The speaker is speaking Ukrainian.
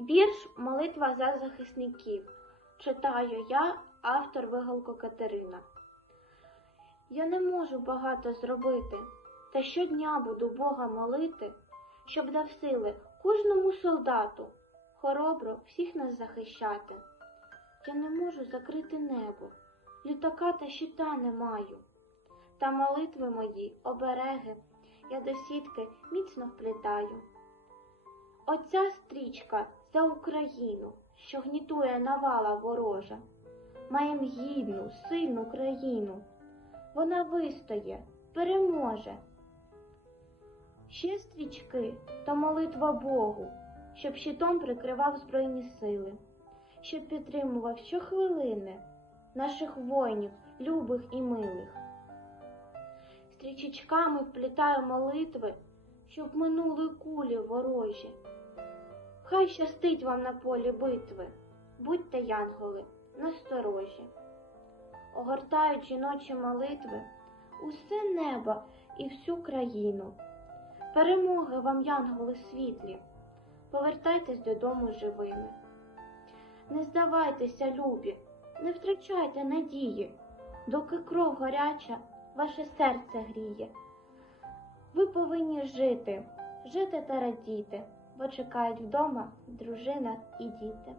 Вірш Молитва за захисників. Читаю я, автор виголку Катерина. Я не можу багато зробити, та щодня буду Бога молити, щоб дав сили кожному солдату, хоробро всіх нас захищати. Я не можу закрити небо, літака та щита не маю. Та молитви мої, обереги, я до сітки міцно вплітаю. Оця стрічка за Україну, що гнітує навала ворожа, маєм гідну, сильну країну. Вона вистоє, переможе. Ще стрічки то молитва Богу, щоб щитом прикривав Збройні сили, щоб підтримував щохвилини наших воїнів, любих і милих. Стрічечками вплітаю молитви, щоб минули кулі ворожі. Хай щастить вам на полі битви, будьте, янголи, насторожі. Огортаючи ночі молитви, усе небо і всю країну. Перемоги вам, янголи світлі, повертайтесь додому живими. Не здавайтеся, любі, не втрачайте надії, доки кров гаряча ваше серце гріє. Ви повинні жити, жити та радіти, бо чекають вдома дружина і діти.